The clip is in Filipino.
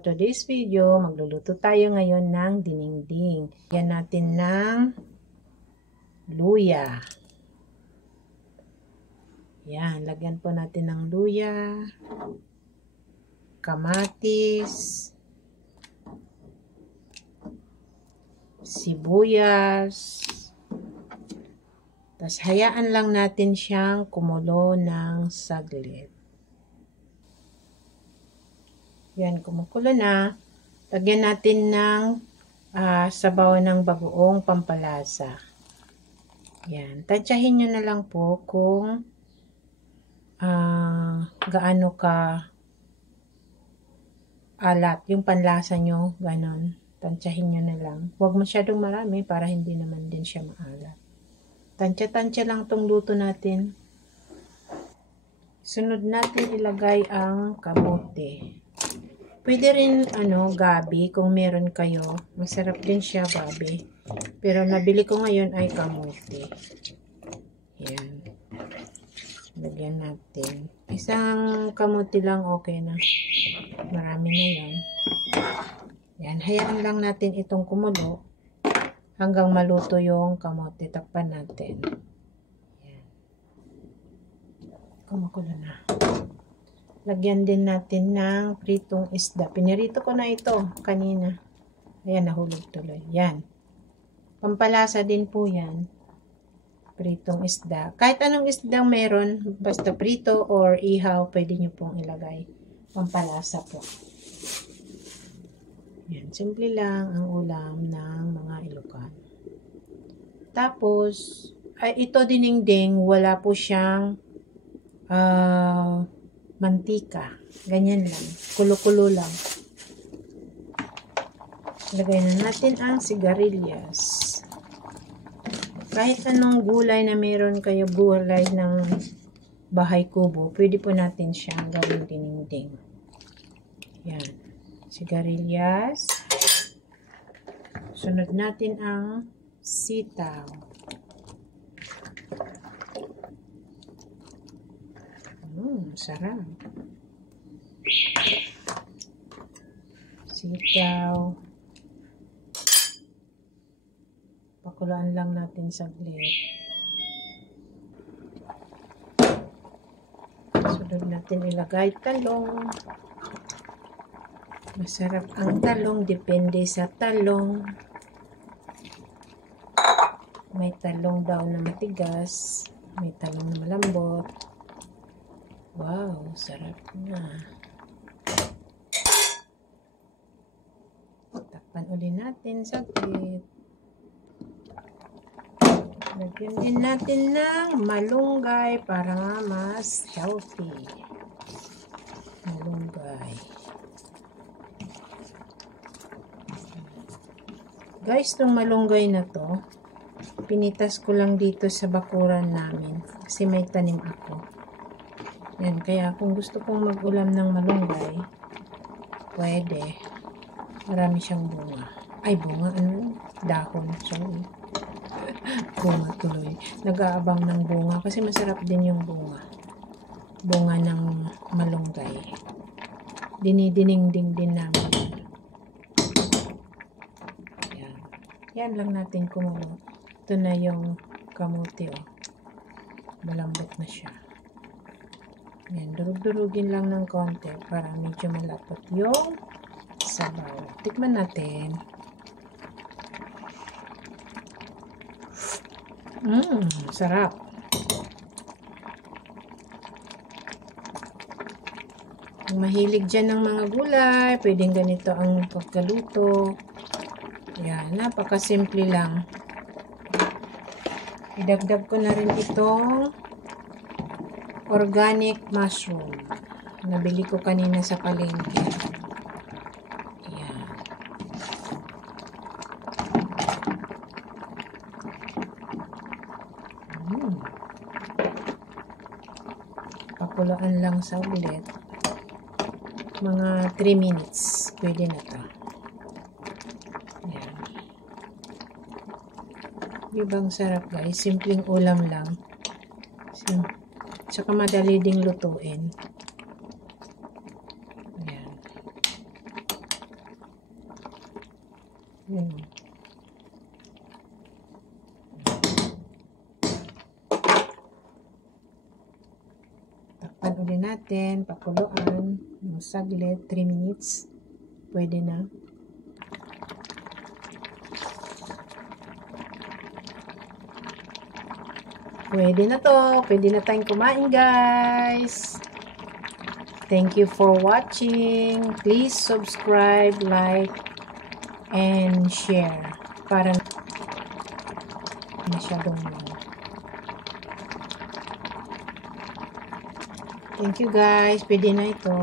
Today's video, magluluto tayo ngayon ng dinengdeng. Yan natin ng luya. Yan, lagyan po natin ng luya, kamatis, sibuyas. Tapos hayaan lang natin siyang kumulo ng saglit. Yan, kumukulo na. Lagyan natin ng sabaw ng bagoong pampalasa. Yan. Tansyahin nyo na lang po kung gaano ka alat. Yung panlasa nyo, ganon. Tansyahin nyo na lang. Huwag masyadong marami para hindi naman din siya maalat. Tansya-tansya lang tong luto natin. Sunod natin ilagay ang kamote. Pwede rin gabi kung meron kayo. Masarap din siya gabi. Pero nabili ko ngayon ay kamote. Yan. Lagyan natin. Isang kamote lang okay na. Marami na yan. Yan. Hayaan lang natin itong kumulo hanggang maluto yung kamote. Takpan natin. Yan. Kumukulo na. Lagyan din natin ng pritong isda. Pinirito ko na ito kanina. Ayan, nahulog tuloy. Yan. Pampalasa din po yan. Pritong isda. Kahit anong isda meron, basta prito or ihaw, pwede nyo pong ilagay. Pampalasa po. Yan. Simple lang ang ulam ng mga Ilocano. Tapos, ito dinengdeng, wala po siyang mantika. Ganyan lang. Kulo-kulo lang. Lagay na natin ang sigarilyas. Kahit anong gulay na meron kayo, gulay ng bahay kubo, pwede po natin siyang gawin dinengdeng. Yan. Sigarilyas. Sunod natin ang sitaw. Sarap. Sitaw. Pakulaan lang natin saglit. Sunod natin ilagay talong. Masarap ang talong. Depende sa talong. May talong daw na matigas. May talong na malambot. Wow, sarap na. Takpan ulit natin saglit. Lagyan din natin ng malunggay para mas healthy. Malunggay. Guys, itong malunggay na to, pinitas ko lang dito sa bakuran namin kasi may tanim ako. Yan, kaya kung gusto kong mag-ulam ng malunggay, pwede. Marami siyang bunga. Ay, bunga, dahon, sorry. Bunga tuloy. Nag-aabang ng bunga kasi masarap din yung bunga. Bunga ng malunggay. Dinidinengdeng din namin. Yan. Yan lang natin kumulo. Ito na yung kamote, oh. Malambot na siya. Yan, durug-durugin lang ng konti para medyo malapot yung sabaw. Tikman natin. Sarap. Kung mahilig dyan ng mga gulay, pwedeng ganito ang pagkaluto. Yan, napakasimple lang. Idagdag ko na rin itong organic mushroom. Nabili ko kanina sa palengke. Ayan. Pakulaan lang sa ulit. Mga 3 minutes. Pwede na to. Ayan. Ibang sarap guys. Simpleng ulam lang. Tsaka madali ding lutuin. Ayan. Yun. Takpan ulit natin, pakuluan, ng saglit, 3 minutes. Pwede na. Pwede na to. Pwede na tayong kumain, guys. Thank you for watching. Please subscribe, like, and share. Para masyadong Thank you, guys. Pwede na ito.